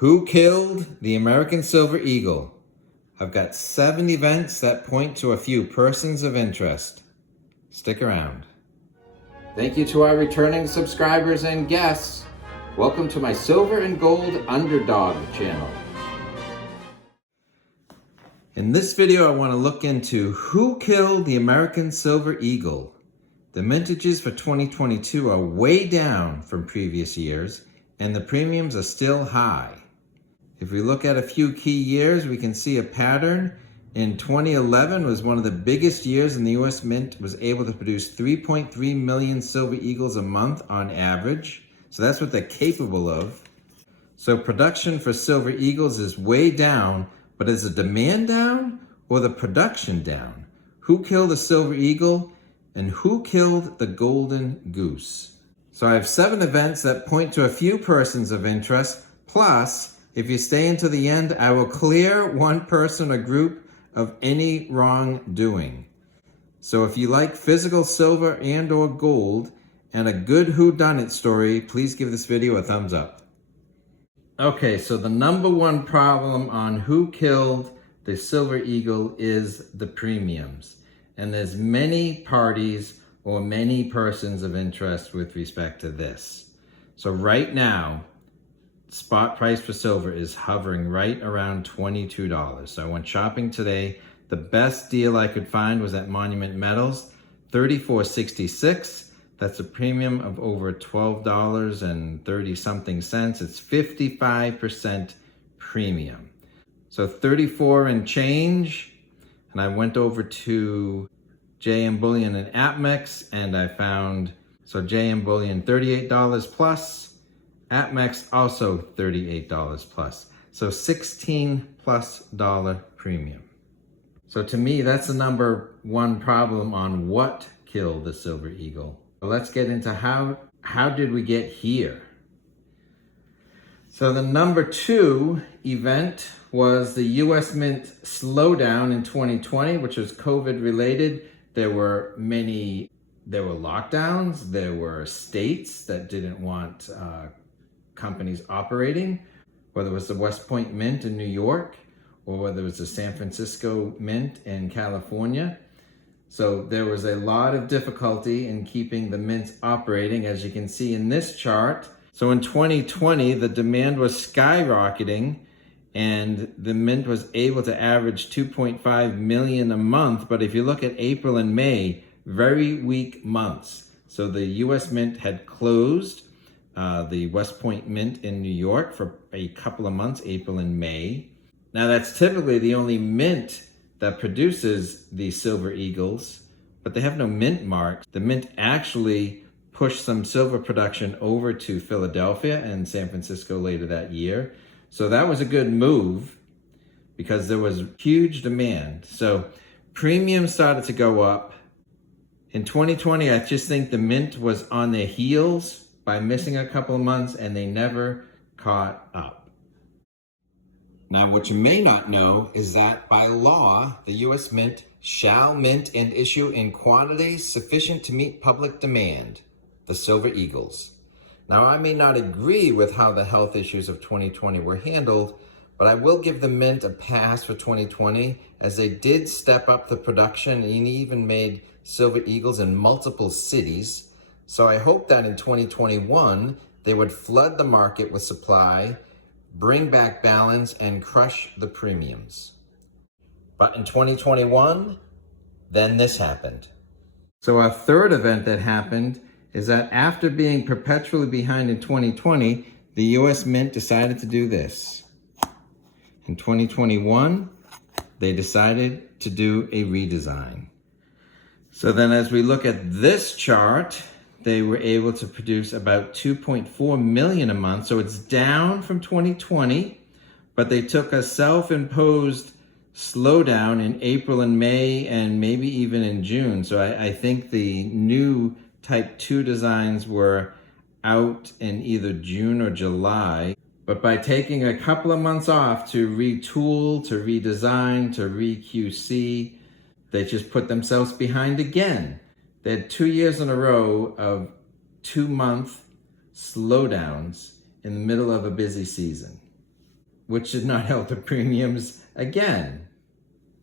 Who killed the American Silver Eagle? I've got 7 events that point to a few persons of interest. Stick around. Thank you to our returning subscribers and guests. Welcome to my Silver and Gold Underdog channel. In this video, I want to look into who killed the American Silver Eagle. The mintages for 2022 are way down from previous years, and the premiums are still high. If we look at a few key years, we can see a pattern. In 2011 was one of the biggest years, and the US Mint was able to produce 3.3 million Silver Eagles a month on average. So that's what they're capable of. So production for Silver Eagles is way down, but is the demand down or the production down? Who killed the Silver Eagle and who killed the Golden Goose? So I have 7 events that point to a few persons of interest, plus if you stay until the end, I will clear one person or group of any wrongdoing. So if you like physical silver and or gold and a good whodunit story, please give this video a thumbs up. Okay, so the number one problem on who killed the Silver Eagle is the premiums. And there's many parties or many persons of interest with respect to this. So right now, spot price for silver is hovering right around $22. So I went shopping today. The best deal I could find was at Monument Metals, $34.66. That's a premium of over $12 and 30 something cents. It's 55% premium. So 34 and change. And I went over to JM Bullion and APMEX and I found, so JM Bullion $38 plus. APMEX also $38 plus, so $16+ premium. So to me, that's the number one problem on what killed the Silver Eagle. But let's get into how did we get here? So the number 2 event was the US Mint slowdown in 2020, which was COVID related. There were lockdowns, there were states that didn't want companies operating, whether it was the West Point Mint in New York or whether it was the San Francisco Mint in California. So there was a lot of difficulty in keeping the mints operating, as you can see in this chart. So in 2020, the demand was skyrocketing and the mint was able to average 2.5 million a month. But if you look at April and May, very weak months. So the US Mint had closed the West Point Mint in New York for a couple of months, April and May. Now that's typically the only mint that produces the Silver Eagles, but they have no mint marks. The mint actually pushed some silver production over to Philadelphia and San Francisco later that year. So that was a good move because there was huge demand. So premium started to go up. In 2020, I just think the mint was on their heels by missing a couple of months and they never caught up. Now, what you may not know is that by law, the US Mint shall mint and issue in quantities sufficient to meet public demand, the Silver Eagles. Now, I may not agree with how the health issues of 2020 were handled, but I will give the Mint a pass for 2020 as they did step up the production and even made Silver Eagles in multiple cities. So I hope that in 2021, they would flood the market with supply, bring back balance, and crush the premiums. But in 2021, then this happened. So our third event that happened is that after being perpetually behind in 2020, the US Mint decided to do this. In 2021, they decided to do a redesign. So then as we look at this chart, they were able to produce about 2.4 million a month. So it's down from 2020, but they took a self-imposed slowdown in April and May and maybe even in June. So I think the new Type 2 designs were out in either June or July. But by taking a couple of months off to retool, to redesign, to re-QC, they just put themselves behind again. They had 2 years in a row of 2-month slowdowns in the middle of a busy season. which did not help the premiums again.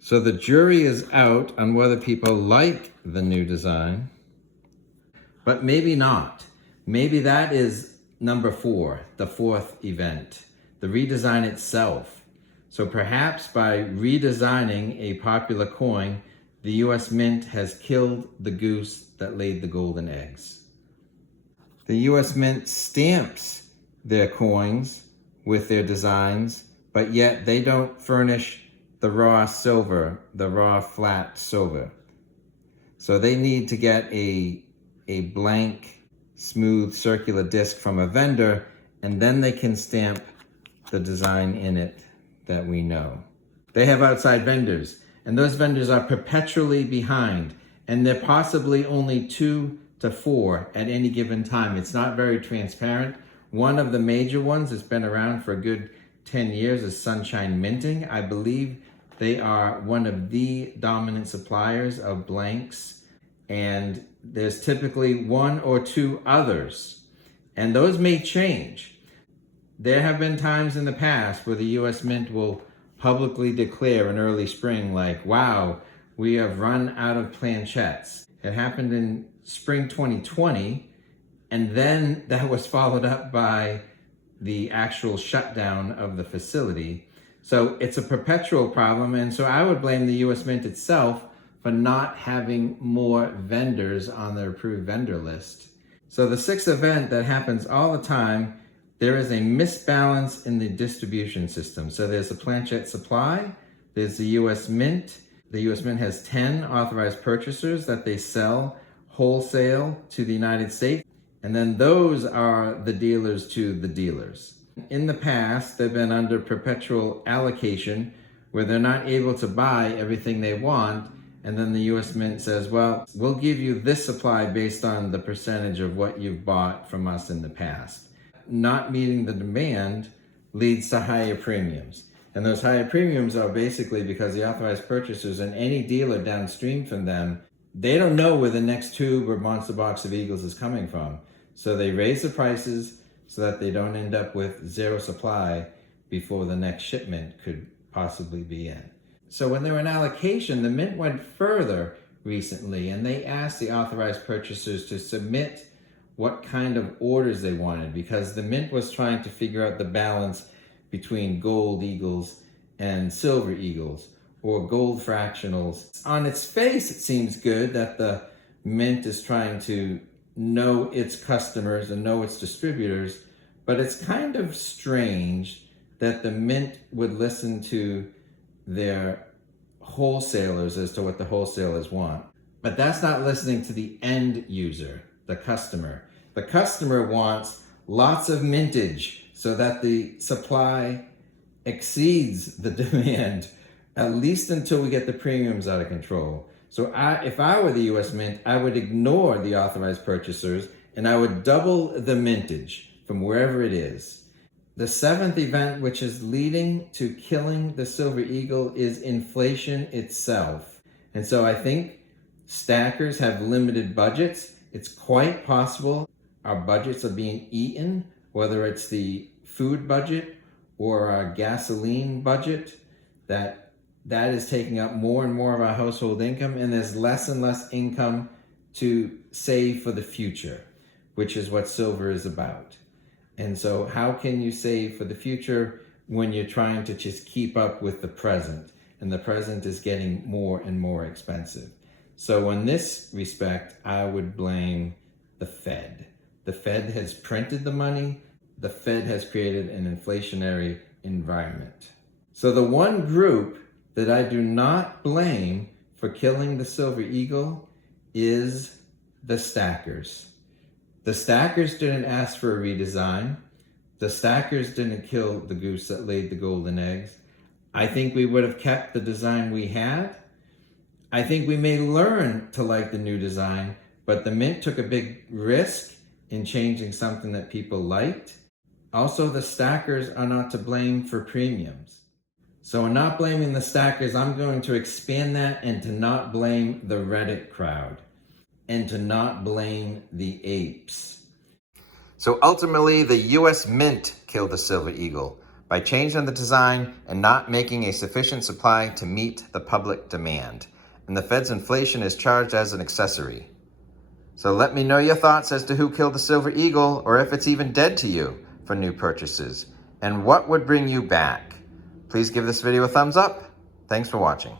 So the jury is out on whether people like the new design, but maybe not. Maybe that is number 4, the 4th event, the redesign itself. So perhaps by redesigning a popular coin, the US Mint has killed the goose that laid the golden eggs. The US Mint stamps their coins with their designs, but yet they don't furnish the raw silver, the raw flat silver. So they need to get a blank, smooth, circular disc from a vendor, and then they can stamp the design in it that we know. They have outside vendors, and those vendors are perpetually behind, and they're possibly only 2 to 4 at any given time. It's not very transparent. One of the major ones that's been around for a good 10 years is Sunshine Minting. I believe they are one of the dominant suppliers of blanks, and there's typically 1 or 2 others, and those may change. There have been times in the past where the US Mint will publicly declare in early spring, like, wow, we have run out of planchettes. It happened in spring 2020, and then that was followed up by the actual shutdown of the facility. So it's a perpetual problem, and so I would blame the US Mint itself for not having more vendors on their approved vendor list. So the 6th event that happens all the time, there is a misbalance in the distribution system. So there's the Planchette Supply, there's the US Mint. The US Mint has 10 authorized purchasers that they sell wholesale to the United States, and then those are the dealers to the dealers. In the past, they've been under perpetual allocation where they're not able to buy everything they want, and then the US Mint says, well, we'll give you this supply based on the percentage of what you've bought from us in the past. Not meeting the demand leads to higher premiums. And those higher premiums are basically because the authorized purchasers and any dealer downstream from them, they don't know where the next tube or monster box of Eagles is coming from. So they raise the prices so that they don't end up with zero supply before the next shipment could possibly be in. So when they were in allocation, the Mint went further recently, and they asked the authorized purchasers to submit what kind of orders they wanted, because the Mint was trying to figure out the balance between gold Eagles and silver Eagles, or gold fractionals. On its face, it seems good that the Mint is trying to know its customers and know its distributors, but it's kind of strange that the Mint would listen to their wholesalers as to what the wholesalers want. But that's not listening to the end user, the customer. The customer wants lots of mintage so that the supply exceeds the demand, at least until we get the premiums out of control. So if I were the US Mint, I would ignore the authorized purchasers and I would double the mintage from wherever it is. The 7th event, which is leading to killing the Silver Eagle, is inflation itself. And so I think stackers have limited budgets. It's quite possible our budgets are being eaten, whether it's the food budget or our gasoline budget, that is taking up more and more of our household income, and there's less and less income to save for the future, which is what silver is about. And so how can you save for the future when you're trying to just keep up with the present? And the present is getting more and more expensive. So in this respect, I would blame the Fed. The Fed has printed the money. The Fed has created an inflationary environment. So the one group that I do not blame for killing the Silver Eagle is the stackers. The stackers didn't ask for a redesign. The stackers didn't kill the goose that laid the golden eggs. I think we would have kept the design we had. I think we may learn to like the new design, but the Mint took a big risk in changing something that people liked. Also, the stackers are not to blame for premiums. So in not blaming the stackers, I'm going to expand that and to not blame the Reddit crowd and to not blame the apes. So ultimately, the US Mint killed the Silver Eagle, by changing the design and not making a sufficient supply to meet the public demand. And the Fed's inflation is charged as an accessory. So let me know your thoughts as to who killed the Silver Eagle, or if it's even dead to you, for new purchases. And what would bring you back? Please give this video a thumbs up. Thanks for watching.